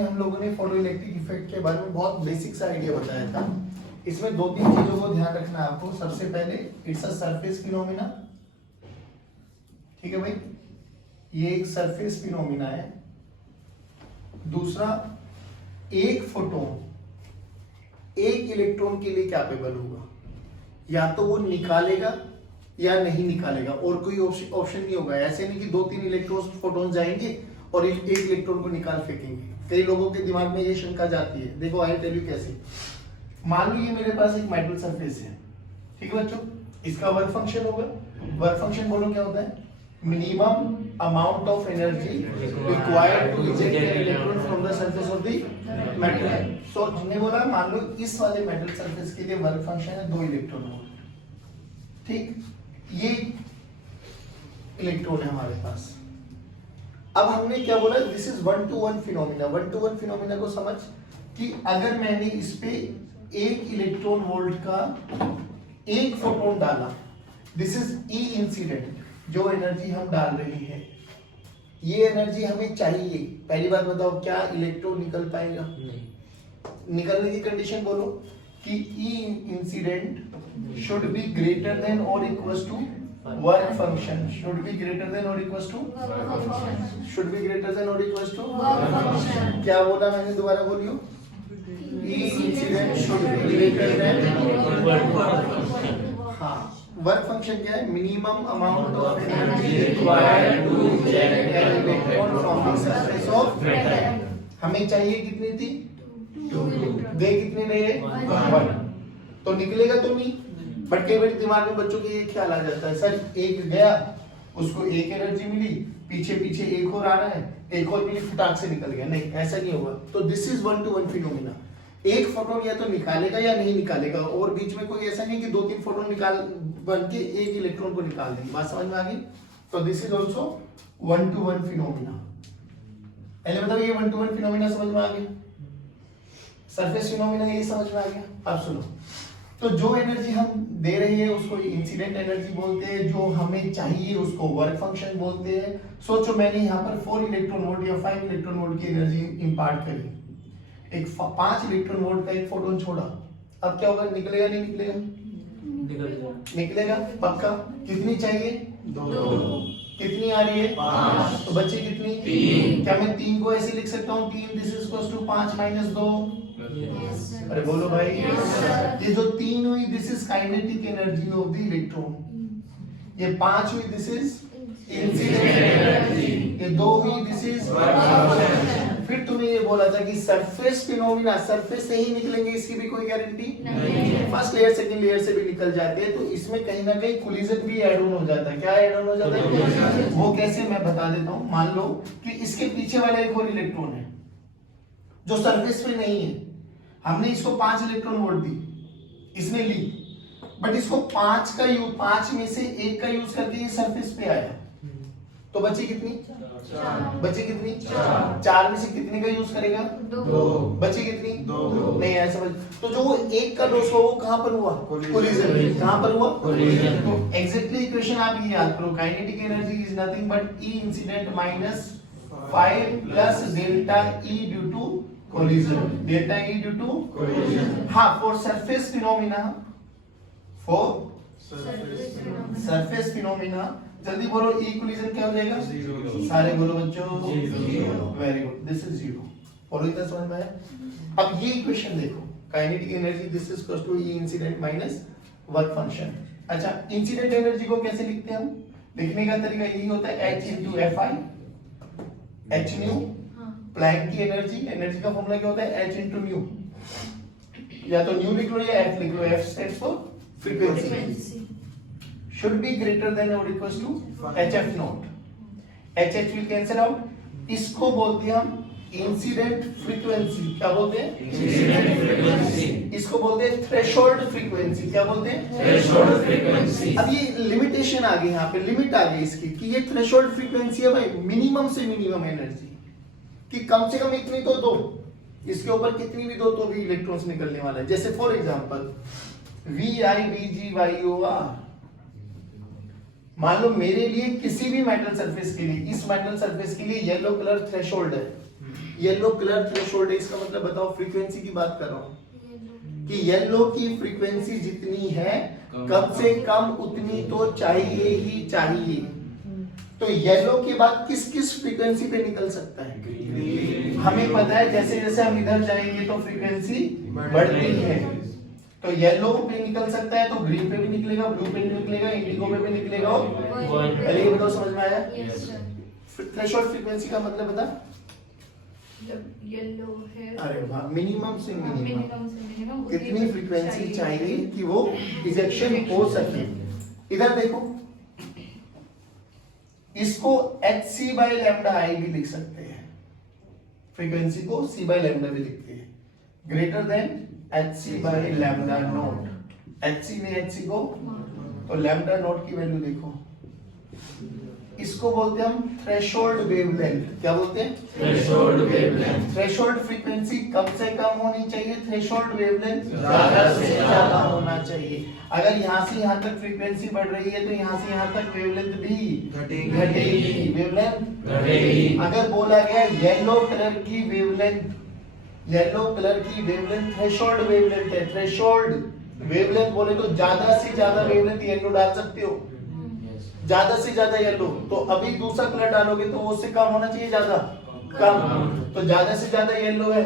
में हम लोगों ने फोटो इलेक्ट्रिक इफेक्ट के बारे में बहुत बेसिक सा आइडिया बताया था। इसमें दो तीन चीजों को ध्यान रखना है आपको। सबसे पहले इट्स अ सरफेस फिनोमिना, ठीक है भाई, ये एक सरफेस फिनोमिना है। दूसरा, एक फोटोन एक इलेक्ट्रॉन के लिए कैपेबल होगा, या तो वो निकालेगा या नहीं निकालेगा, और कोई ऑप्शन नहीं होगा। ऐसे नहीं कि दो तीन इलेक्ट्रॉन फोटोन जाएंगे और एक इलेक्ट्रॉन को निकाल फेंकेंगे। कई लोगों के दिमाग में ये शंका जाती है। देखो आई टेल यू कैसे। मान लो ये मेरे पास एक मेटल सरफेस है, ठीक है बच्चों, इसका वर्क फंक्शन होगा। वर्क फंक्शन बोलो क्या होता है? Minimum amount of energy required to eject an electron from the surface of the metal. So हमने बोला मान लो इस वाले मेटल सरफेस के लिए वर्क फंक्शन है 2 इलेक्ट्रॉन वोल्ट, ठीक, ये इलेक्ट्रॉन है हमारे पास। अब हमने क्या बोला? This is 1-to-1 phenomena. 1-to-1 phenomena को समझ कि अगर मैंने इस पे 1 इलेक्ट्रॉन वोल्ट का एक फोटोन डाला, दिस इज ई इंसिडेंट, जो एनर्जी हम डाल रही है, ये एनर्जी हमें चाहिए। पहली बात बताओ, क्या इलेक्ट्रॉन निकल पाएगा? नहीं। निकलने की कंडीशन बोलो कि E incident should be greater than और equal to work function, should be greater than और equal to, should be greater than और इक्वल टू। क्या बोला मैंने? दोबारा बोलियो। E incident should be greater than, हाँ, वर्क फंक्शन क्या है? Minimum amount of energy required to eject an electron from the surface of metal. हमें चाहिए कितनी थी? 2। दे कितने रहे? 1। तो निकलेगा तो नहीं। बट कई बार दिमाग में बच्चों के ये ख्याल आ जाता है, सर एक गया, उसको एक एनर्जी मिली, पीछे पीछे एक और आ रहा है, एक और मिली, फटाक से निकल गया। नहीं, ऐसा नहीं होगा। तो दिस इज 1-to-1 फिनोमिना। एक फोटोन या तो निकालेगा या नहीं निकालेगा, और बीच में कोई ऐसा नहीं कि 2-3 फोटोन निकाल बन के एक इलेक्ट्रॉन को निकाल देंगे। बात समझ में आ गई? तो this is also 1-to-1 phenomena. पहले बताओ, ये 1-to-1 फिनोमिना समझ में आ गया? सरफेस फिनोमिना ये समझ में आ गया? अब सुनो, तो जो एनर्जी हम दे रहे हैं उसको इंसिडेंट एनर्जी बोलते हैं, जो हमें चाहिए उसको वर्क फंक्शन बोलते हैं। सोचो मैंने यहाँ पर 4 इलेक्ट्रॉन वोल्ट या 5 इलेक्ट्रॉन वोल्ट की एनर्जी इंपार्ट करी, एक 5 इलेक्ट्रॉन वोल्ट का एक फोटोन छोड़ा, अब क्या होगा? निकलेगा नहीं निकलेगा? निकलेगा पक्का। कितनी चाहिए? 2। कितनी आ रही है? 5। तो बच्चे कितनी? 3। क्या मैं 3 को ऐसे लिख सकता हूँ? 3 दिस इज इक्वल टू 5 - 2। अरे बोलो भाई, ये जो 3 हुई this is kinetic energy of the electron, ये 5 हुई दिस इज इंसिडेंट एनर्जी, ये 2 हुई दिस इज वर्क। फिर तुम्हें ये बोला था कि सरफेस फिनोमिना सरफेस से ही निकलेंगे, इसकी भी कोई गारंटी नहीं। फर्स्ट लेयर सेकंड लेयर से भी निकल जाते हैं, तो इसमें कहीं ना कहीं कोलिजन भी ऐड ऑन हो जाता है। क्या ऐड ऑन हो जाता है? वो कैसे, मैं बता देता हूँ। मान लो कि इसके पीछे वाला एक और इलेक्ट्रॉन है जो सरफेस पे नहीं है, हमने इसको 5 इलेक्ट्रॉन वोल्ट दी, इसने ली, बट इसको 5 में से 1 का यूज करके ये सरफेस पे आया, तो बचे कितनी? 4। बचे कितनी? 4 में से कितने का यूज करेगा? 2। बचे कितनी? 2। नहीं ऐसा समझ। तो जो वो 1 का डोज हुआ वो कहां पर हुआ? कोलिजन। कहां पर हुआ? कोलिजन। तो एग्जैक्टली इक्वेशन आप ये याद करो, kinetic energy is nothing but E incident minus 5 plus delta E due to collision, delta E due to collision. हाँ, for surface phenomena, for surface phenomena, जल्दी बोलो, E collision क्या हो जाएगा? 0। सारे बोलो बच्चों, 0। Very good, this is 0। और इतना समझ में आया? अब ये इक्वेशन देखो, kinetic energy this is equal to E incident minus work function. अच्छा, इंसिडेंट एनर्जी को कैसे लिखते हैं हम? लिखने का तरीका यही होता है, H into Fi, H nu, Planck की एनर्जी का फॉर्मूला क्या होता है? H into न्यू, या तो न्यू लिख लो या F लिख लो। F stands for frequency, should be greater than और equal to HF naught. HH will cancel out. इसको बोलते हैं हम इंसिडेंट फ्रीक्वेंसी। क्या बोलते हैं? Incident frequency. इसको बोलते हैं थ्रेशोल्ड फ्रीक्वेंसी। क्या बोलते हैं? Threshold frequency. अब ये लिमिटेशन आ गई, यहाँ पे लिमिट आ गई इसकी कि ये थ्रेशोल्ड फ्रीक्वेंसी है भाई, मिनिमम से मिनिमम एनर्जी कि कम से कम इतनी तो दो, इसके ऊपर कितनी भी दो तो भी इलेक्ट्रॉन्स निकलने वाला है। जैसे फॉर एग्जांपल VIBGYOR, मान लो मेरे लिए किसी भी मेटल सरफेस के लिए, इस मेटल सरफेस के लिए येलो कलर थ्रेशोल्ड है, येलो कलर थ्रेशोल्ड है, इसका मतलब बताओ, फ्रीक्वेंसी की बात कर रहा हूँ कि येलो की फ्रीक्वेंसी जितनी है कम से कम उतनी तो चाहिए ही चाहिए। तो येलो के बाद किस किस फ्रीक्वेंसी पे निकल सकता है? हमें पता है जैसे जैसे हम इधर जाएंगे तो फ्रीक्वेंसी बढ़ती है। तो येलो पे निकल सकता है तो ग्रीन पे भी निकलेगा, ब्लू पे भी निकलेगा, इंडिगो पे भी निकलेगा। और पहले ये बताओ, समझ में आया? थ्रेशोल्ड फ्रीक्वेंसी का मतलब बता। जब येलो है, अरे वाह, मिनिमम से मिनिमम मिनिमम कितनी फ्रीक्वेंसी चाहिए कि वो इजेक्शन हो सके। इधर देखो, इसको HC बाय लैम्डा आई भी लिख सकते हैं, फ्रीक्वेंसी को C बाय लैम्डा भी लिखते हैं, greater than HC by lambda naught. HC ने HC को, तो लैम्डा नॉट की वैल्यू देखो, इसको बोलते हैं हम थ्रेशोल्ड वेवलेंथ। क्या बोलते हैं? Threshold wavelength. थ्रेशोल्ड फ्रीक्वेंसी कम से कम होनी चाहिए, थ्रेशोल्ड वेवलेंथ ज्यादा से ज्यादा होना चाहिए। अगर यहाँ से यहाँ तक फ्रीक्वेंसी बढ़ रही है तो यहाँ से यहाँ तक वेवलेंथ भी घटेगी, वेवलेंथ घटेगी। अगर बोला गया येलो कलर की वेवलेंथ, येलो कलर की वेवलेंथ थ्रेशोल्ड वेवलेंथ है, थ्रेशोल्ड वेवलेंथ बोले तो ज्यादा से ज्यादा वेवलेंथ येलो डाल सकते हो, ज्यादा से ज्यादा येलो। तो अभी दूसरा कलर डालोगे तो उससे कम होना चाहिए, ज्यादा कम। तो ज्यादा से ज्यादा येलो है,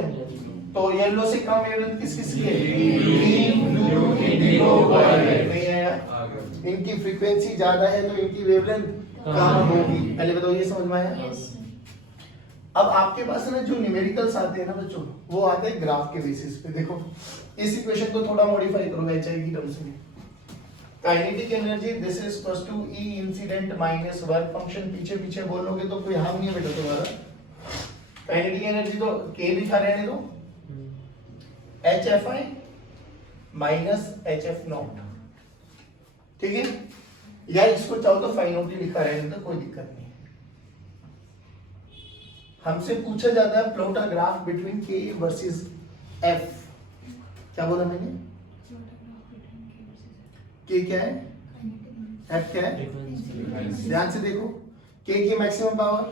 तो येलो से कम वेवलेंथ किस किस की है? Green, blue, indigo, violet. नहीं आया? इनकी फ्रीक्वेंसी ज्यादा है तो इनकी वेवलेंथ कम होगी। पहले बताओ, ये समझ में आया? अब आपके पास ना जो न्यूमेरिकल्स आते हैं ना बच्चों, वो आते हैं ग्राफ के बेसिस पे। देखो इस इक्वेशन को थोड़ा मॉडिफाई करो HI की टर्म्स में। Kinetic energy this is equal to E incident minus work function. पीछे पीछे बोलोगे तो कोई हार्म नहीं है बेटा तुम्हारा। काइनेटिक एनर्जी तो K लिखा रहने दो, HFI माइनस HF नॉट, ठीक है? या इसको चाहो तो फाइ नॉट लिखा रहने दो, कोई दिक्कत नहीं। हमसे पूछा जाता है plot a graph between K versus F। क्या बोला मैंने? K क्या है, F क्या है? ध्यान से देखो, K की मैक्सिमम पावर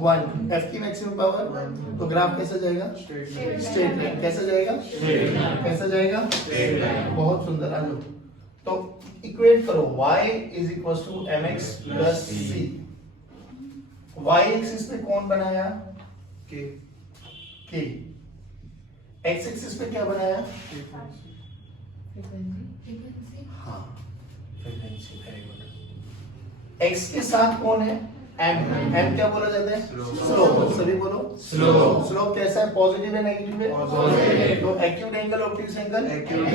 1, F की मैक्सिमम पावर, तो ग्राफ कैसा जाएगा? Straight line. कैसा जाएगा? कैसा जाएगा? बहुत सुंदर। आ जाओ, तो इक्वेट करो, y is equal to mx plus c। y axis पे कौन बनाया? K। x एक्सिस पे क्या बनाया? हाँ, फ्रीक्वेंसी। Very good. x के साथ कौन है? m क्या बोला जाता है? स्लोप। सभी बोलो स्लोप। स्लोप कैसा है? पॉजिटिव है, नेगेटिव है? पॉजिटिव। तो acute angle, obtuse angle? Acute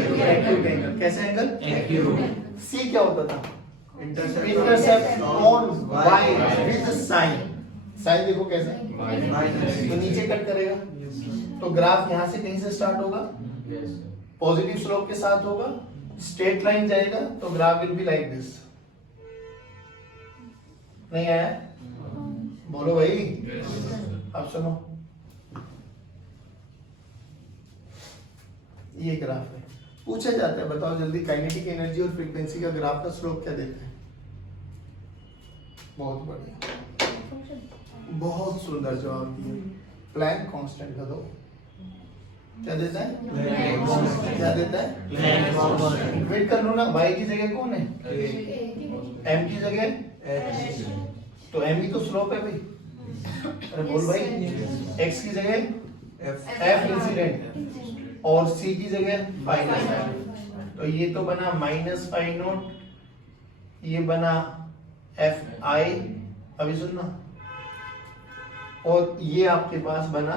angle. कैसा एंगल? एक्यूट। c क्या होता था? Intercept on y with sign. Sign देखो कैसा है, तो नीचे कट करेगा, तो ग्राफ यहाँ से कहीं से स्टार्ट होगा, पॉजिटिव स्लोप के साथ होगा, स्ट्रेट लाइन जाएगा, तो graph will be like this. नहीं आया? बोलो भाई। अब सुनो, ये ग्राफ है, पूछा जाता है बताओ जल्दी काइनेटिक एनर्जी और फ्रीक्वेंसी का ग्राफ का स्लोप क्या देता है? बहुत बढ़िया, बहुत सुंदर जवाब दिया। प्लैंक कांस्टेंट का दो। क्या देता है? क्या देता है? वेट कर लो ना, y की जगह कौन है? m की जगह, तो m ही तो स्लोप है भाई। अरे बोल भाई, x की जगह f इंसिडेंट और c की जगह फाइ नॉट। तो ये तो बना माइनस फाइ नॉट, ये बना fi। अभी सुनना, और ये आपके पास बना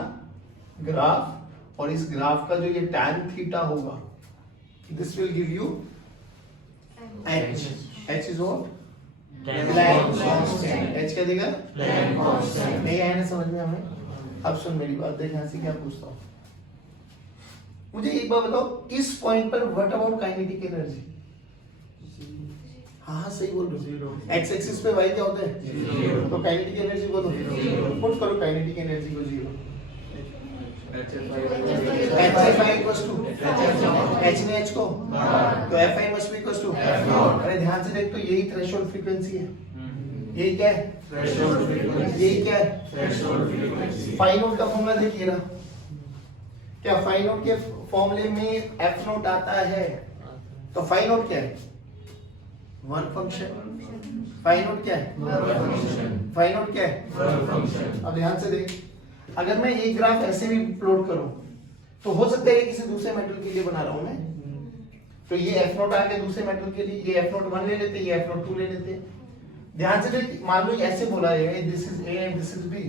ग्राफ, और इस ग्राफ का जो ये tan थीटा होगा, this will give you h। h is what? Planck constant. h क्या देगा? Planck constant. नहीं आया ना समझ में हमें? अब सुन मेरी बात, देख यहाँ से क्या पूछता हूँ। मुझे एक बात बताओ, इस पॉइंट पर व्हाट अबाउट काइनेटिक एनर्जी? हाँ सही बोल रहे हो। एक्स एक्सिस पे y क्या होता है? तो काइनेटिक एनर्जी को तो पुट करो, काइनेटिक एनर्जी को 0। HFI इक्वल्स टू H ने H को, तो FI must be equals to. अरे ध्यान से देख, तो यही थ्रेशोल्ड फ्रीक्वेंसी है, ये क्या है? Threshold frequency. ये क्या है? Threshold frequency. फाई नोट का फॉर्मूला देखिए ना, क्या फाई नोट के फॉर्मूले में एफ नोट आता है? तो फाई नोट क्या है? Work function. फाई नोट क्या है? Work function. फाई नोट क्या है? Work function. अब ध्यान से देख, अगर मैं एक ग्राफ ऐसे भी प्लॉट करूं तो हो सकता है ये किसी दूसरे मेटल के लिए बना रहा हूं मैं, तो ये एफ नोट आ गया दूसरे मेटल के लिए, ये एफ नोट 1 ले लेते, ये एफ नोट 2 ले लेते। ध्यान से देख, मान लो ऐसे बोला है this is A and this is B,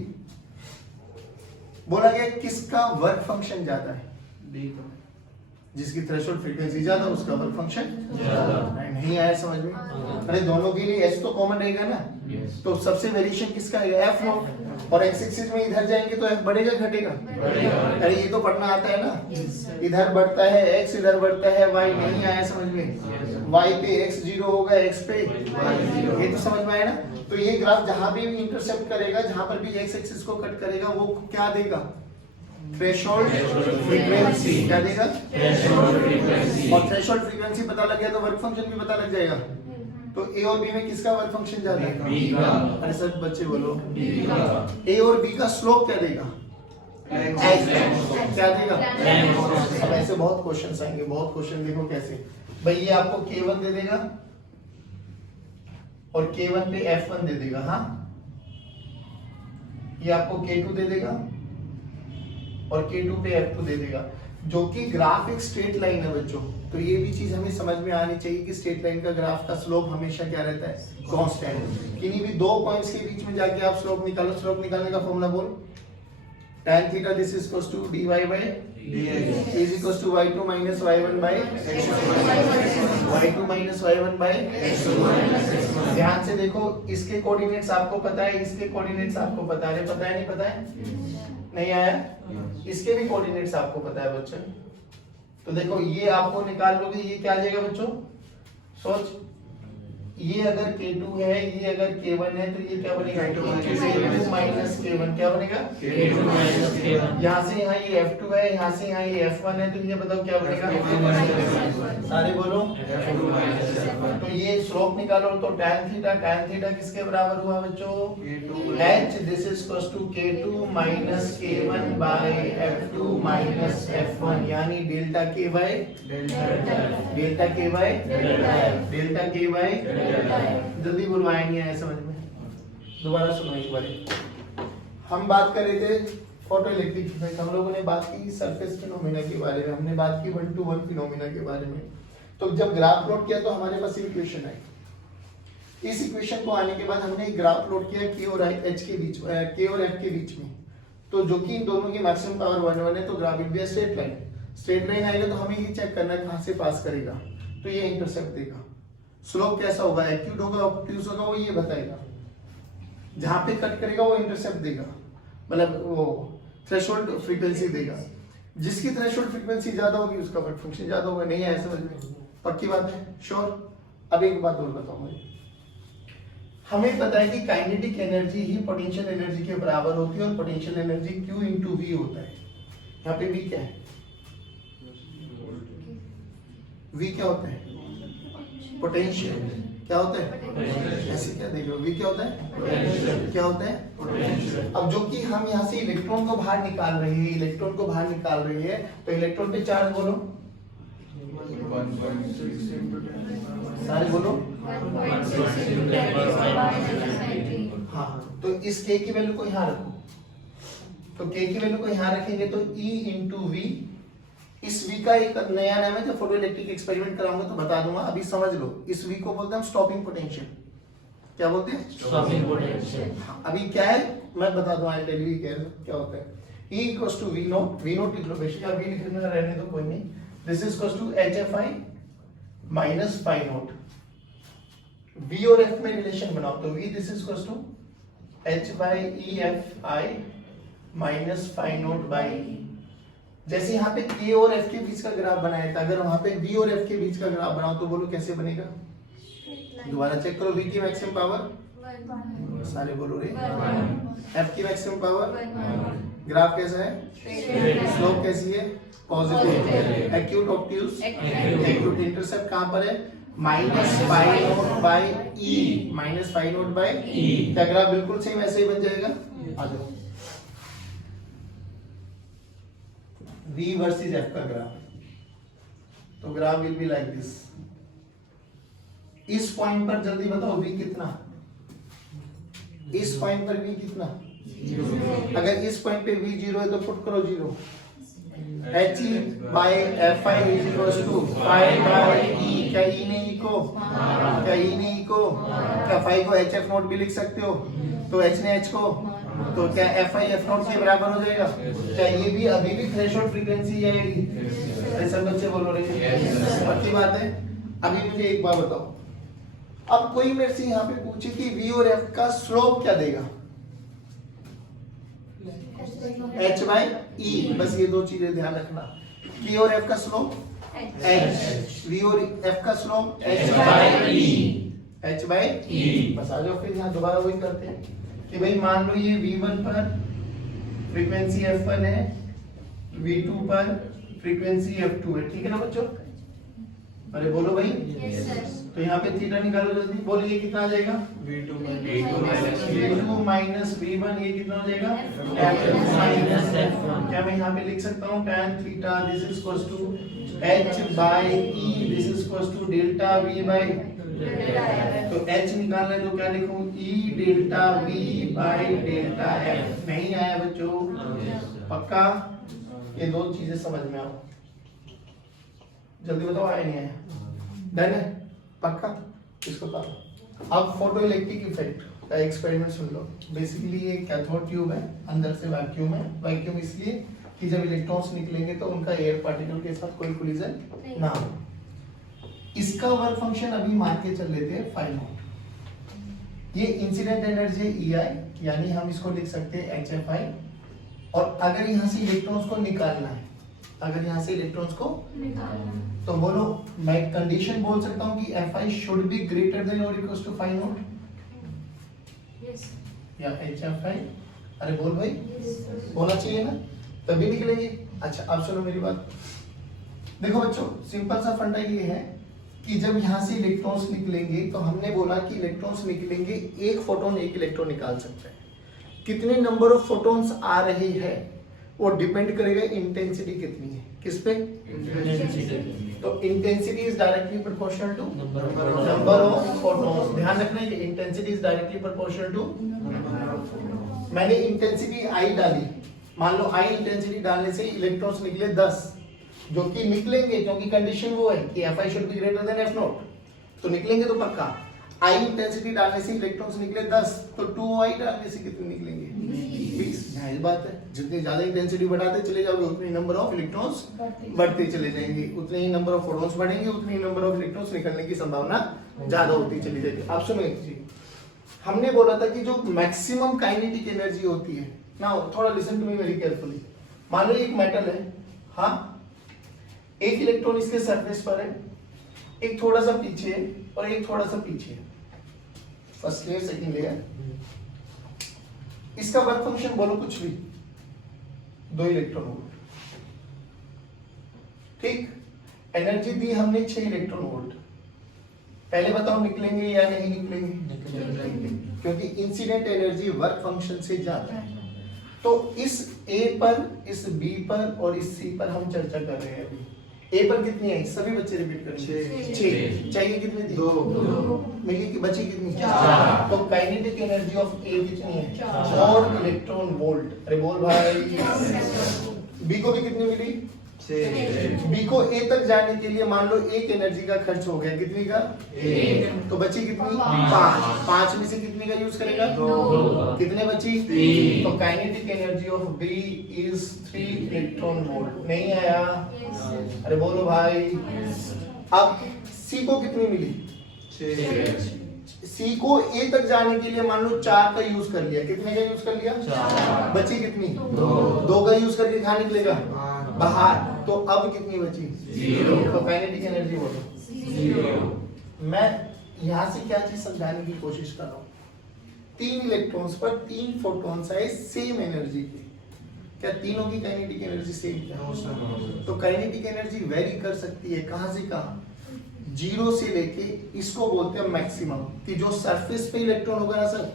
बोला गया किसका वर्क फंक्शन ज्यादा है? D का. जिसकी थ्रेशोल्ड फ्रीक्वेंसी ज्यादा उसका वर्क फंक्शन ज्यादा। नहीं आया समझ में? अरे दोनों के लिए एस तो कॉमन रहेगा ना, Yes. तो सबसे वेरिएशन किसका है? F note. और एक्स एक्सिस में इधर जाएंगे तो एफ बढ़ेगा घटेगा? बढ़ेगा। अरे ये तो पढ़ना आता है ना, Yes, sir. इधर बढ़ता है एक्स, इधर बढ़ता है वाई, नहीं आया समझ में? वाई पे एक्स 0 होगा, एक्स पे zero. ये तो समझ में आया ना? तो ये ग्राफ जहां भी इंटरसेप्ट करेगा, जहां पर भी एक्स एक्सिस को कट करेगा, वो क्या देगा? Threshold frequency. क्या देगा? Threshold frequency. और थ्रेशोल्ड फ्रीक्वेंसी पता लग गया तो वर्क फंक्शन भी पता लग जाएगा। तो ए और बी में किसका वर्क फंक्शन ज्यादा है? B का. अरे सब बच्चे बोलो, B का. ए और बी का स्लोप क्या देगा? क्या देगा? अब ऐसे बहुत क्वेश्चंस आएंगे, बहुत क्वेश्चन देखो कैसे। भाई ये आपको K1 दे देगा और K1 पे F1 दे देगा, हाँ। ये आपको K2 दे देगा और K2 पे F2 दे देगा, जो कि ग्राफ एक स्ट्रेट लाइन है बच्चों। तो ये भी चीज हमें समझ में आनी चाहिए कि स्ट्रेट लाइन का ग्राफ का स्लोप हमेशा क्या रहता है? कांस्टेंट। किन्हीं भी दो पॉइंट्स के बीच में जाके आप स्लोप निकालो, स्लोप निकालने का फॉर्मूला बोल। tan theta this is equals to dy by dx. is equals to y2 minus y1 by y2 minus y1 by ध्यान से देखो, इसके कोऑर्डिनेट्स आपको पता है, इसके कोऑर्डिनेट्स आपको पता है, पता है नहीं पता है? नहीं आया? इसके भी कोऑर्डिनेट्स आपको पता है बच्चों। तो देखो ये आपको निकाल लोगे, ये क्या आ जाएगा बच्चों? सोच, ये अगर K2 है, ये अगर K1 है, तो ये क्या बनेगा? K2 minus K1 क्या बनेगा? K2 minus K1. यहाँ से यहाँ ये F2 है, यहाँ से यहाँ ये F1 है, तो ये बताओ क्या बनेगा? सारे बोलो। F2 minus F1. तो ये स्लोप निकालो, तो tan थीटा किसके बराबर हुआ बच्चों? H this is equals to K2 minus K1 by F2 minus F1, यानी delta K by delta K by delta K by, जल्दी बुलवाया नहीं आया समझ में? दोबारा सुनो एक बार। हम बात कर रहे थे फोटो इलेक्ट्रिक इफेक्ट, हम लोगों ने बात की सरफेस फिनोमेना के बारे में, हमने बात की 1-to-1 फिनोमेना के बारे में। तो जब ग्राफ प्लॉट किया तो हमारे पास इक्वेशन आई। इस इक्वेशन को आने के बाद हमने एक ग्राफ प्लॉट किया K और H के बीच, K और F के बीच में, तो जो कि इन दोनों की मैक्सिमम पावर 1 है, तो graph will be straight line. Straight line आएगा तो हमें ये चेक करना है कहां से पास करेगा, तो ये इंटरसेप्ट देगा। स्लोप कैसा होगा? एक्यूट होगा, ऑब्ट्यूज होगा, वो ये बताएगा। जहां पे कट करेगा वो इंटरसेप्ट देगा, मतलब वो थ्रेशोल्ड फ्रीक्वेंसी देगा। जिसकी थ्रेशोल्ड फ्रीक्वेंसी ज्यादा होगी उसका वर्क फंक्शन ज्यादा होगा। नहीं है समझ में? पक्की बात है? श्योर? अब एक बात और बताऊंगा, हमें पता है कि काइनेटिक एनर्जी ही पोटेंशियल एनर्जी के बराबर होती है, और potential energy Q into V होता है। यहाँ पे V क्या है? V क्या होता है? पोटेंशियल। क्या होता है? ऐसे क्या देख रहे हो? V क्या होता है? क्या होता है? अब जो कि हम यहाँ से इलेक्ट्रॉन को बाहर निकाल रहे हैं, इलेक्ट्रॉन को बाहर निकाल रही है, तो इलेक्ट्रॉन पे चार्ज बोलो, सारे बोलो। हाँ, तो इस K की वैल्यू को यहाँ रखो, तो K की वैल्यू को यहाँ रखेंगे तो E into V, इस V का एक नया नाम है, जब फोटो इलेक्ट्रिक एक्सपेरिमेंट कराऊंगा तो बता दूंगा, अभी समझ लो। इस V को बोलते हैं स्टॉपिंग पोटेंशियल। क्या बोलते हैं? Stopping potential. अभी क्या है मैं बता दूं, आई टेल यू क्या होता है। E equals to V naught लिख लो, बेशक आप V लिखने में रहने दो, कोई नहीं। This is equals to HFI minus phi naught. V और F में रिलेशन बनाओ, तो V this is equals to H by EFI minus phi naught by. जैसे यहाँ पे K और F के बीच का ग्राफ बनाया था, अगर वहां पे V और F के बीच का ग्राफ बनाओ तो बोलो कैसे बनेगा? दोबारा चेक करो। V की मैक्सिमम पावर, सारे बोलो रे। F की मैक्सिमम पावर, ग्राफ कैसा है? स्लोप कैसी है? Positive. Acute obtuse, acute. Intercept कहां पर है? Minus pi naught by E, minus pi naught by E. क्या ग्राफ बिल्कुल सेम ऐसे ही बन जाएगा? आ जाओ, V वर्सेस F का ग्राफ। तो graph will be like this. इस पॉइंट पर जल्दी बताओ V कितना, इस पॉइंट पर V कितना? अगर इस पॉइंट पे V 0 है तो पुट करो 0। H by Fi is equals to phi by E। क्या E ने E को, क्या E ने E को, क्या phi को HF नोट भी लिख सकते हो? तो H ने H को, तो क्या Fi F नोट के बराबर हो जाएगा? क्या ये भी अभी भी थ्रेशोल्ड फ्रीक्वेंसी आएगी? ऐसा बच्चे बोलो रहे हैं, पक्की बात है। अभी मुझे एक बात बताओ, अब कोई मेरे से यहाँ पे पूछे कि V और F का स्लोप क्या देगा? H by E। बस ये दो चीजें ध्यान रखना। V और F का स्लोप H, V और F का slope H by E, H by E। बस आ जाओ, फिर यहाँ दोबारा वही करते हैं कि भाई मान लो ये V1 पर फ्रीक्वेंसी F1 है, V2 पर फ्रीक्वेंसी F2 है, ठीक है ना बच्चों? अरे बोलो भाई। तो यहाँ पे थीटा निकालो जल्दी, बोलिए कितना आ जाएगा? V2 माइनस V1, ये कितना हो जाएगा? Minus F1। क्या मैं यहाँ पे लिख सकता हूँ tan theta this is equals to H by E this is equals to delta V by, तो H निकालना है तो क्या लिखूं? E delta V by delta F। नहीं आया बच्चों? पक्का? ये दो चीजें समझ में आओ, जल्दी बताओ, आया नहीं आया? डन है? पक्का? इसको करो। अब फोटो इलेक्ट्रिक इफेक्ट का एक्सपेरिमेंट सुन लो। बेसिकली ये कैथोड ट्यूब है, अंदर से वैक्यूम है। वैक्यूम इसलिए कि जब इलेक्ट्रॉन्स निकलेंगे तो उनका एयर पार्टिकल के साथ कोई कोलिजन ना हो। इसका वर्क फंक्शन अभी मान के चल लेते हैं फाई नॉट। ये इंसिडेंट एनर्जी है EI, यानी हम इसको लिख सकते हैं HFI। और अगर यहाँ से इलेक्ट्रॉन्स को निकालना है, अगर यहाँ से इलेक्ट्रॉन्स को निकालना, तो बोलो मैं कंडीशन बोल सकता हूँ कि Fi should be greater than और इक्वल्स टू फाई नॉट या HFI। अरे बोल भाई, होना चाहिए ना, तभी निकलेंगे। अच्छा अब सुनो मेरी बात, देखो बच्चों सिंपल सा फंडा ये है कि जब यहाँ से इलेक्ट्रॉन्स निकलेंगे तो हमने बोला कि इलेक्ट्रॉन्स निकलेंगे, एक फोटोन एक इलेक्ट्रॉन निकाल सकते हैं। कितने नंबर ऑफ फोटोन्स आ रहे हैं वो डिपेंड करेगा इंटेंसिटी कितनी है, किस पे? तो intensity is directly proportional to number of photons. ध्यान रखना है intensity is directly proportional to, मैंने इंटेंसिटी I डाली, मान लो I इंटेंसिटी डालने से इलेक्ट्रॉन्स निकले 10, जो कि निकलेंगे क्योंकि कंडीशन वो है कि Fi should be greater then F not, तो निकलेंगे तो पक्का। I इंटेंसिटी डालने से इलेक्ट्रॉन्स निकले 10, तो 2I डालने से कितने निकलेंगे? 20। जाहिर बात है, जितनी ज्यादा इंटेंसिटी बढ़ाते चले जाओगे उतनी नंबर ऑफ इलेक्ट्रॉन्स बढ़ते चले जाएंगे, उतने ही नंबर ऑफ फोटॉन्स बढ़ेंगे, उतनी ही नंबर ऑफ इलेक्ट्रॉन्स निकलने की संभावना ज्यादा होती चली जाएगी। आप सुनो एक चीज, हमने बोला था कि जो मैक्सिमम काइनेटिक एनर्जी होती है ना, थोड़ा listen to me very carefully. मान लो एक मेटल है, हाँ, एक इलेक्ट्रॉन इसके सरफेस पर है, एक थोड़ा सा पीछे है और एक थोड़ा सा पीछे है, फर्स्ट लेयर सेकंड लेयर। इसका वर्क फंक्शन बोलो कुछ भी, 2 इलेक्ट्रॉन वोल्ट, ठीक। एनर्जी दी हमने 6 इलेक्ट्रॉन वोल्ट। पहले बताओ निकलेंगे या नहीं निकलेंगे? क्योंकि इंसिडेंट एनर्जी वर्क फंक्शन से ज्यादा है। तो इस A पर, इस B पर और इस C पर हम चर्चा कर रहे हैं अभी। A पर कितनी है? सभी बच्चे रिपीट करेंगे। 6 चाहिए, कितनी थी? 2 मिली कि बची कितनी? 4। तो काइनेटिक एनर्जी ऑफ A कितनी है? 4 इलेक्ट्रॉन वोल्ट। अरे बोल भाई। B को भी कितनी मिली? 6। B को A तक जाने के लिए मान लो एक एनर्जी का खर्च हो गया, कितनी का? 1। तो बची कितनी? 5। 5 में से कितनी का यूज करेगा? 2। कितने बची? 3। तो kinetic energy of B is 3 electron volt. नहीं आया? अरे बोलो भाई। अब C को कितनी मिली? 6। C को A तक जाने के लिए मान लो 4 का यूज कर लिया, कितने का यूज कर लिया? 4। बची कितनी? 2 का यूज करके कहाँ निकलेगा? बाहर। तो अब कितनी बची? 0। तो काइनेटिक एनर्जी बोलो 0। मैं यहाँ से क्या चीज समझाने की कोशिश कर रहा हूँ, 3 इलेक्ट्रॉन्स पर 3 फोटॉन्स आए सेम एनर्जी के, क्या तीनों की काइनेटिक एनर्जी सेम है? तो काइनेटिक एनर्जी वेरी कर सकती है, कहाँ से कहाँ? जीरो से लेके इसको बोलते हैं मैक्सिमम, कि जो सरफेस पे इलेक्ट्रॉन होगा ना सर,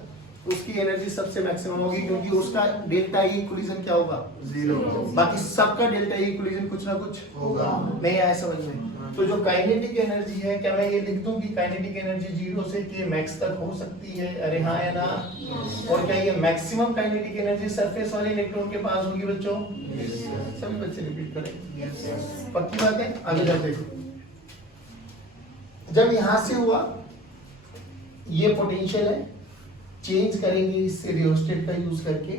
उसकी एनर्जी सबसे मैक्सिमम होगी, क्योंकि उसका डेल्टा ई इक्विलिजन क्या होगा, जीरो। बाकी सबका डेल्टा ई इक्विलिजन कुछ ना कुछ होगा। नहीं आया समझ में? तो जो काइनेटिक एनर्जी है, क्या मैं ये लिख दूं कि काइनेटिक एनर्जी जीरो से के मैक्स तक हो सकती है? अरे हाँ या ना? और क्या ये मैक्सिमम काइनेटिक एनर्जी सरफेस वाले इलेक्ट्रॉन के पास होगी बच्चों? सभी बच्चे रिपीट करें, पक्की बात है। आगे जाते देखो, जब यहां से हुआ, ये पोटेंशियल है, चेंज करेंगे इससे रियोस्टेट का यूज करके,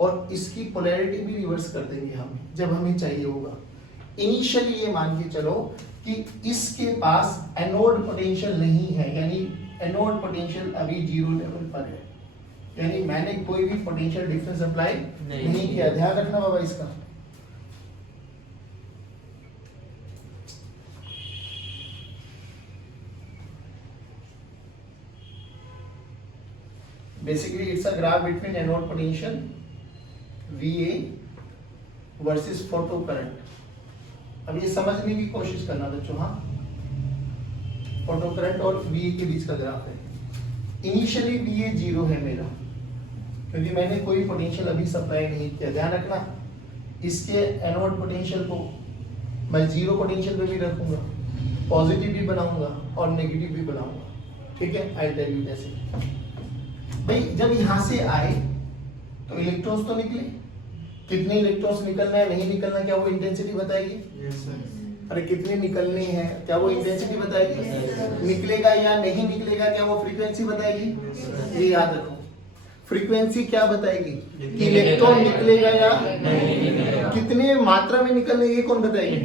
और इसकी पोलैरिटी भी रिवर्स कर देंगे हम जब हमें चाहिए होगा। इनिशियली ये मान के चलो कि इसके पास एनोड पोटेंशियल नहीं है, यानी एनोड पोटेंशियल अभी जीरो लेवल पर है, यानी मैंने कोई भी पोटेंशियल डिफरेंस अप्लाई नहीं किया। ध्यान रखना बाबा इसका। Basically, it's a graph between anode potential VA versus photo current. अब ये समझने की कोशिश करना बच्चों, हाँ, फोटो करंट और VA के बीच का ग्राफ है। इनिशियली VA जीरो है मेरा, क्योंकि मैंने कोई पोटेंशियल अभी सप्लाई नहीं किया। ध्यान रखना, इसके एनोड पोटेंशियल को मैं जीरो पोटेंशियल पे भी रखूंगा, पॉजिटिव भी बनाऊंगा और नेगेटिव भी बनाऊंगा। ठीक है, आई टेल यू कैसे। भाई जब यहां से आए तो इलेक्ट्रॉन्स तो निकले, कितने इलेक्ट्रॉन्स निकलना है नहीं निकलना, क्या वो इंटेंसिटी बताएगी? अरे कितने निकलने हैं, क्या वो इंटेंसिटी बताएगी? निकलेगा या नहीं निकलेगा, क्या वो फ्रीक्वेंसी बताएगी? ये याद रखो, फ्रीक्वेंसी क्या बताएगी कि इलेक्ट्रॉन निकलेगा या कितने मात्रा में निकलने, ये कौन बताएगी?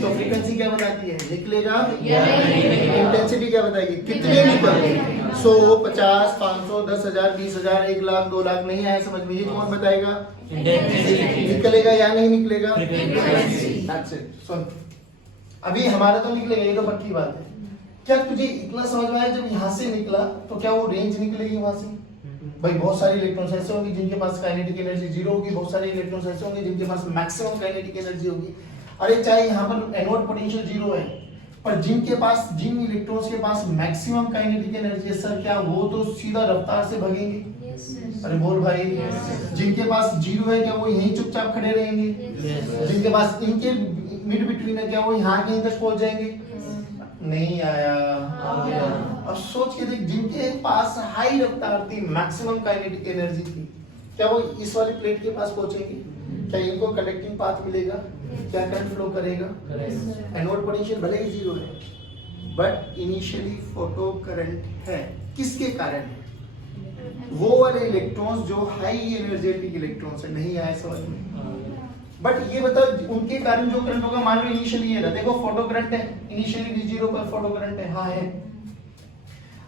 तो फ्रीक्वेंसी क्या बताती है, निकलेगा। इंटेंसिटी क्या बताएगी, कितने निकलेंगे, 100, 50, 500, 10,000, 20,000, 1 लाख, 2 लाख। नहीं आया समझ में? ये कौन बताएगा, निकलेगा या नहीं निकलेगा? That's it. सुन, अभी हमारा तो निकलेगा, ये तो पक्की बात है। क्या तुझे इतना समझ में आया, जब यहाँ से निकला तो क्या वो रेंज निकलेगी वहां से? भाई बहुत सारे इलेक्ट्रॉन्स ऐसे होंगे जिनके पास काइनेटिक एनर्जी जीरो होगी, बहुत सारे इलेक्ट्रॉन्स ऐसे होंगे जिनके पास मैक्सिमम काइनेटिक एनर्जी होगी। अरे चाहे यहाँ पर एनोड पोटेंशियल जीरो है, पर जिनके पास, जिन इलेक्ट्रॉन्स के पास मैक्सिमम काइनेटिक एनर्जी है सर, क्या वो तो सीधा रफ्तार से भगेंगे? अरे बोल भाई। जिनके पास जीरो है, क्या वो यहीं चुपचाप खड़े रहेंगे? जिनके पास इनके मिड बिटवीन है, क्या वो यहाँ कहीं तक पहुंच जाएंगे? नहीं आया। अब सोच के देख, जिनके पास हाई रफ्तार थी, मैक्सिमम काइनेटिक एनर्जी थी, क्या वो इस वाली प्लेट के पास पहुंचेंगे? क्या इनको कनेक्टिंग पाथ मिलेगा? क्या करंट फ्लो करेगा? एनोड पोटेंशियल भले ही जीरो है, बट इनिशियली फोटो करंट है। किसके कारण है? वो वाले इलेक्ट्रॉन्स जो हाई एनर्जेटिक इलेक्ट्रॉन्स है। नहीं आया समझ में? बट ये बताओ, उनके कारण जो करंट होगा, मान लो इनिशियली ये रहा, देखो फोटो करंट है, इनिशियली भी जीरो पर फोटो करंट है। हाँ है।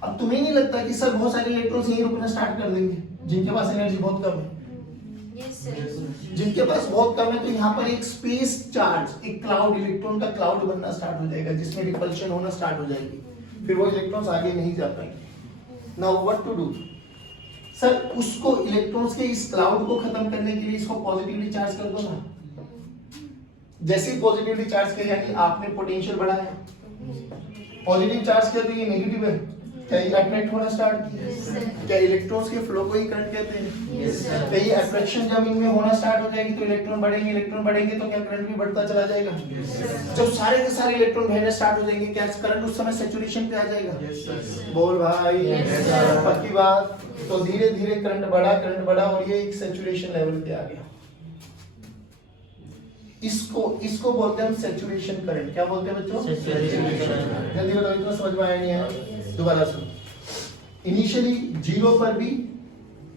अब तुम्हें नहीं लगता कि सर बहुत सारे इलेक्ट्रॉन्स यहीं रुकना स्टार्ट कर देंगे जिनके पास एनर्जी बहुत कम है? जिनके पास बहुत कम है, तो यहाँ पर एक स्पेस चार्ज, एक क्लाउड, इलेक्ट्रॉन का क्लाउड बनना स्टार्ट हो जाएगा, जिसमें रिपल्शन होना स्टार्ट हो जाएगी। फिर वो इलेक्ट्रॉन्स आगे नहीं जा पाएंगे। Now what to do? Sir उसको, इलेक्ट्रॉन्स के इस क्लाउड को खत्म करने के लिए इसको पॉजिटिवली चार्ज कर दो ना। जैसे पॉजिटिवली चार्ज किया, यानी आपने पोटेंशियल बढ़ाया, पॉजिटिव चार्ज किया तो ये नेगेटिव है, क्या ये अट्रैक्ट होना स्टार्ट किया? क्या इलेक्ट्रॉन्स के फ्लो को ही करंट कहते हैं? क्या ये अट्रैक्शन जब इनमें होना स्टार्ट हो जाएगी तो इलेक्ट्रॉन बढ़ेंगे तो क्या करंट भी बढ़ता चला जाएगा? जब सारे के सारे इलेक्ट्रॉन बहना स्टार्ट हो जाएंगे, क्या करंट उस समय सैचुरेशन पे आ जाएगा? बोल भाई, पक्की बात। तो धीरे धीरे करंट बढ़ा और ये एक सैचुरेशन लेवल पे आ गया। इसको बोलते हैं हम सैचुरेशन करंट। क्या बोलते हैं बच्चों? जल्दी बताओ, इतना समझ में आया नहीं है? दोबारा सुनो। इनिशियली जीरो पर भी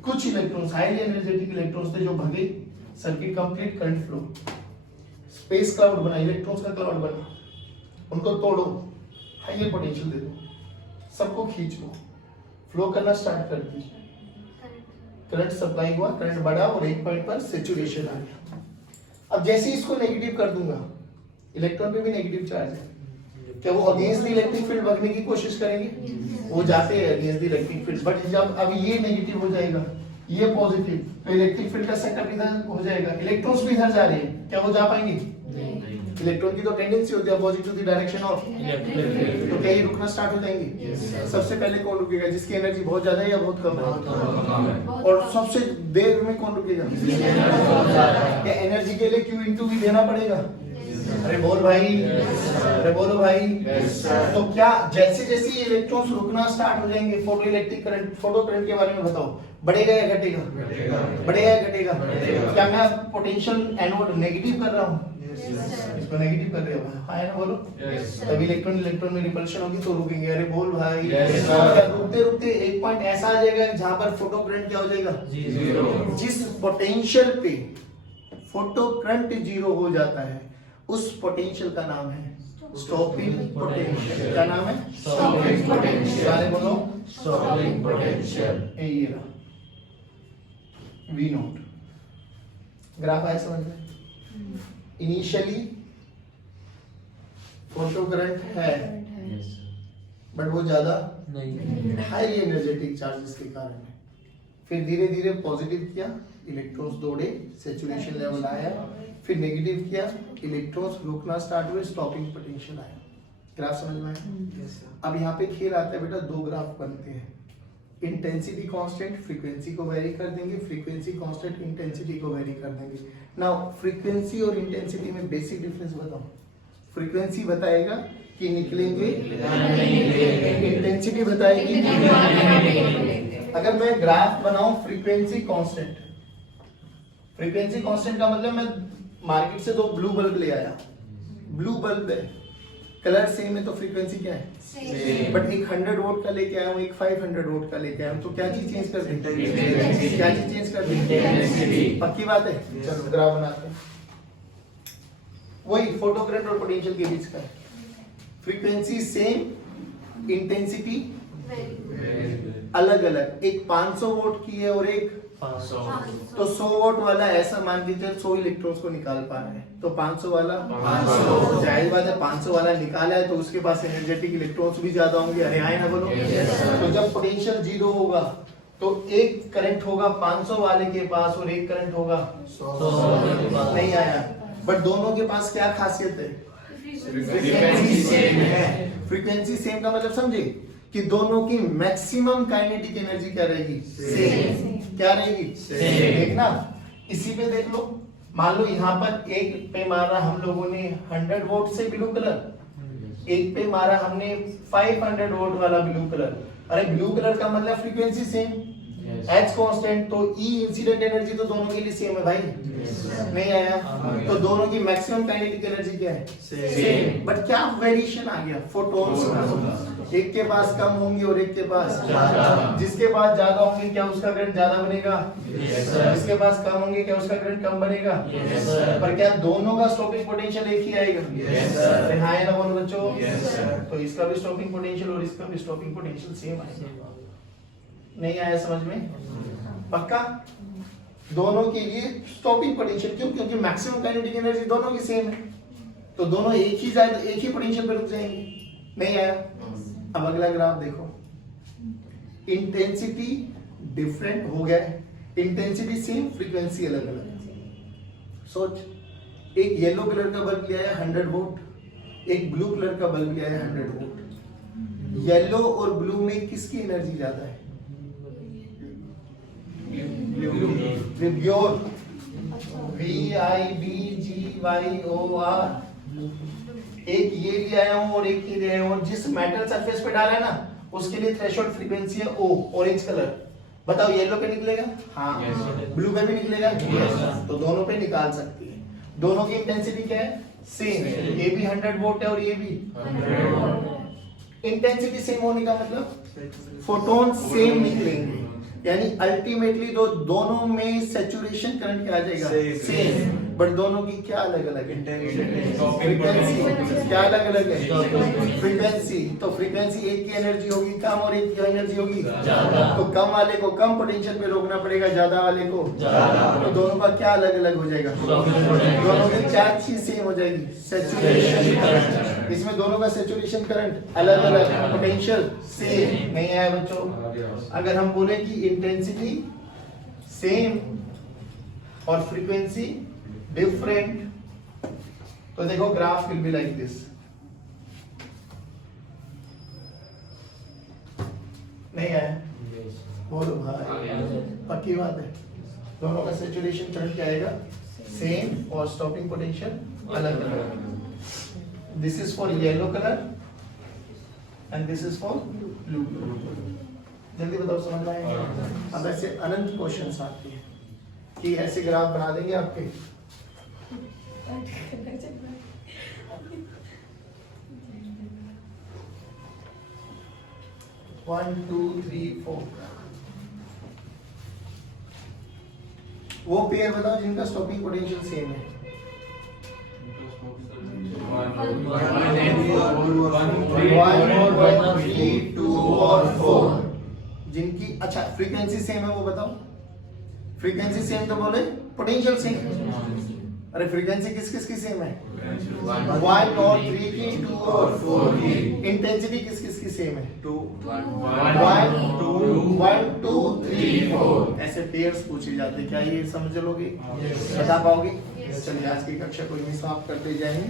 कुछ इलेक्ट्रॉन्स, हाईली एनर्जेटिक इलेक्ट्रॉन्स थे जो भगे, circuit complete, current flow, space cloud बना, इलेक्ट्रॉन्स का क्लाउड बना, उनको तोड़ो, हाईयर पोटेंशियल दे दो, सबको खींच लो, फ्लो करना स्टार्ट कर दीजिए, करंट सप्लाई हुआ, करंट बढ़ा और एक पॉइंट पर सैचुरेशन आ गया। अब जैसे इसको नेगेटिव कर दूंगा, इलेक्ट्रॉन पे भी नेगेटिव चार्ज है, क्या वो अगेंस्ट द इलेक्ट्रिक फील्ड भागने की कोशिश करेंगे? वो जाते हैं against the electric field, but जब अब ये नेगेटिव हो जाएगा, ये पॉजिटिव, तो इलेक्ट्रिक फील्ड का सेटअप इधर हो जाएगा, इलेक्ट्रॉन्स भी इधर जा रहे हैं, क्या वो जा पाएंगे? इलेक्ट्रॉन की तो टेंडेंसी होती है opposite to the direction of, तो क्या ये रुकना स्टार्ट हो जाएंगे? सबसे पहले कौन रुकेगा? जिसकी एनर्जी बहुत ज्यादा है या बहुत कम है? और सबसे देर में कौन रुकेगा? क्या एनर्जी के लिए Q इंटू V देना पड़ेगा? अरे बोल भाई, अरे बोलो भाई। तो क्या जैसे जैसे ये इलेक्ट्रॉन्स रुकना स्टार्ट हो जाएंगे, photo electric current, photo current के बारे में बताओ, बढ़ेगा या घटेगा? बढ़ेगा या घटेगा? क्या मैं पोटेंशियल एनोड नेगेटिव कर रहा हूँ? इसको नेगेटिव कर रहे हो? हाँ है ना, बोलो। तब इलेक्ट्रॉन इलेक्ट्रॉन में रिपल्शन होगी तो रुकेंगे। अरे बोल भाई। क्या रुकते रुकते एक पॉइंट ऐसा आ जाएगा जहां पर फोटो करंट क्या हो जाएगा? जीरो। जिस पोटेंशियल पे फोटो करंट जीरो हो जाता है उस पोटेंशियल का नाम है स्टॉपिंग पोटेंशियल। क्या नाम है? Stopping potential. सारे बोलो, स्टॉपिंग पोटेंशियल। ये रहा V नॉट। ग्राफ आया समझ में? इनिशियली फोटो करंट है बट वो ज्यादा हाईली एनर्जेटिक चार्जेस के कारण है। फिर धीरे धीरे पॉजिटिव किया, इलेक्ट्रॉन्स दौड़े, सैचुरेशन लेवल आया, फिर नेगेटिव किया, इलेक्ट्रॉन्स रुकना स्टार्ट हुए, स्टॉपिंग पोटेंशियल आया। ग्राफ समझ में आया? अब यहाँ पे खेल आता है बेटा, दो ग्राफ बनते हैं। इंटेंसिटी कांस्टेंट फ्रीक्वेंसी को वेरी कर देंगे, फ्रीक्वेंसी कांस्टेंट इंटेंसिटी को वेरी कर देंगे। नाउ फ्रीक्वेंसी और इंटेंसिटी में बेसिक डिफरेंस बताओ। फ्रीक्वेंसी बताएगा कि निकलेंगे, इंटेंसिटी बताएगी। अगर मैं ग्राफ बनाऊं फ्रीक्वेंसी कांस्टेंट, फ्रीक्वेंसी कांस्टेंट का मतलब मैं मार्केट से दो ब्लू बल्ब ले आया, ब्लू बल्ब है, कलर सेम है तो फ्रीक्वेंसी क्या है? सेम। बट एक 100 वोल्ट का लेके आया हूँ, एक 500 वोल्ट का लेके आया हूँ, तो क्या चीज चेंज कर देंगे? क्या चीज चेंज कर देंगे? पक्की बात है। चलो ग्राफ बनाते हैं। वही फोटो करंट और पोटेंशियल के बीच का है। फ्रीक्वेंसी सेम, इंटेंसिटी अलग अलग। एक 500 वोल्ट की है और एक 500। तो 100 वोल्ट वाला ऐसा मान लीजिए 100 इलेक्ट्रॉन्स को निकाल पा रहा है, तो 500 वाला 500। जाहिर बात है 500 वाला निकाला है तो उसके पास एनर्जेटिक इलेक्ट्रॉन्स भी ज्यादा होंगे। अरे आए ना बोलो। तो जब पोटेंशियल जीरो होगा तो एक करंट होगा 500 वाले के पास और एक करंट होगा 100 नहीं आया। बट दोनों के पास क्या खासियत है? फ्रीक्वेंसी सेम है। फ्रीक्वेंसी सेम का मतलब समझे कि दोनों की मैक्सिमम काइनेटिक एनर्जी क्या रहेगी? सेम। क्या रहेगी? सेम। देखना इसी पे देख लो, मान लो यहाँ पर एक पे मारा हम लोगों ने 100 वोल्ट से ब्लू कलर, एक पे मारा हमने 500 वोल्ट वाला ब्लू कलर। अरे ब्लू कलर का मतलब फ्रीक्वेंसी सेम, एच कांस्टेंट, तो ई इंसिडेंट एनर्जी तो दोनों के लिए सेम है भाई। नहीं आया? तो दोनों की मैक्सिमम काइनेटिक एनर्जी क्या है? सेम। बट क्या वेरिएशन आ गया? फोटॉन्स का। एक के पास कम होंगे और एक के पास ज्यादा। जिसके पास ज्यादा होंगे क्या उसका करंट ज्यादा बनेगा? जिसके पास कम होंगे क्या उसका करंट कम बनेगा? पर क्या दोनों का स्टॉपिंग पोटेंशियल एक ही आएगा? अरे हाँ है ना बोलो बच्चों? तो इसका भी स्टॉपिंग पोटेंशियल और इसका भी स्टॉपिंग पोटेंशियल सेम आएगा। नहीं आया समझ में? पक्का? दोनों के लिए स्टॉपिंग पोटेंशियल क्यों? क्योंकि मैक्सिमम काइनेटिक एनर्जी दोनों की सेम है, तो दोनों एक ही पोटेंशियल पे रुक जाएंगे। नहीं आया? अब अगला ग्राफ देखो, इंटेंसिटी डिफरेंट हो गया है, इंटेंसिटी सेम, फ्रीक्वेंसी अलग अलग। सोच, एक येलो कलर का बल्ब लिया है 100 वोल्ट, एक ब्लू कलर का बल्ब लिया है 100 वोल्ट। येलो और ब्लू में किसकी एनर्जी ज्यादा है? विब्योर, VIBGYOR। एक ये ले आया हूं और एक ये ले आया हूं, और जिस मेटल सरफेस पे डाला है ना उसके लिए थ्रेशोल्ड फ्रीक्वेंसी है O, ऑरेंज कलर। बताओ येलो पे निकलेगा? हाँ। ब्लू पे भी निकलेगा? तो दोनों पे निकाल सकती है। दोनों की इंटेंसिटी क्या है? सेम। ये भी 100 वोल्ट है और ये भी 100। इंटेंसिटी सेम होने का मतलब फोटोन सेम निकलेंगे, यानी अल्टीमेटली दोनों में सैचुरेशन करंट क्या आ जाएगा? सेम। बट दोनों की क्या अलग अलग है? फ्रीक्वेंसी क्या अलग अलग है? फ्रीक्वेंसी। तो फ्रीक्वेंसी एक की एनर्जी होगी कम और एक की एनर्जी होगी ज्यादा, तो कम वाले को कम पोटेंशियल पे रोकना पड़ेगा, ज्यादा वाले को ज्यादा। तो दोनों का क्या अलग अलग हो जाएगा? दोनों की क्या चीज सेम हो जाएगी? Saturation current. इसमें दोनों का सैचुरेशन करंट अलग अलग, पोटेंशियल सेम। नहीं आया बच्चों? अगर हम बोले कि इंटेंसिटी सेम और फ्रीक्वेंसी डिफरेंट, तो देखो graph will be like this, नहीं आया? बोलो भाई, पक्की बात है। दोनों का सैचुरेशन करंट क्या आएगा? सेम, और स्टॉपिंग पोटेंशियल अलग अलग। This is for yellow colour and this is for blue. जल्दी बताओ, समझ में आएगा? अब ऐसे अनंत क्वेश्चंस आते हैं कि ऐसे ग्राफ बना देंगे आपके, वन टू थ्री फोर। वो पेयर बताओ जिनका स्टॉपिंग पोटेंशियल सेम है। वन, थ्री, टू और फोर। जिनकी अच्छा फ्रीक्वेंसी सेम है वो बताओ। फ्रीक्वेंसी सेम तो बोले, पोटेंशियल सेम। अरे फ्रीक्वेंसी किस किस की सेम है? 1 और 3 की, 2 और 4 की। इंटेंसिटी किस किस की सेम है? 2 1 2 3 4। ऐसे पेयर्स पूछे जाते हैं, क्या ये समझ लोगे? बता पाओगे? चलिए आज की कक्षा को यहीं समाप्त करते जाएंगे।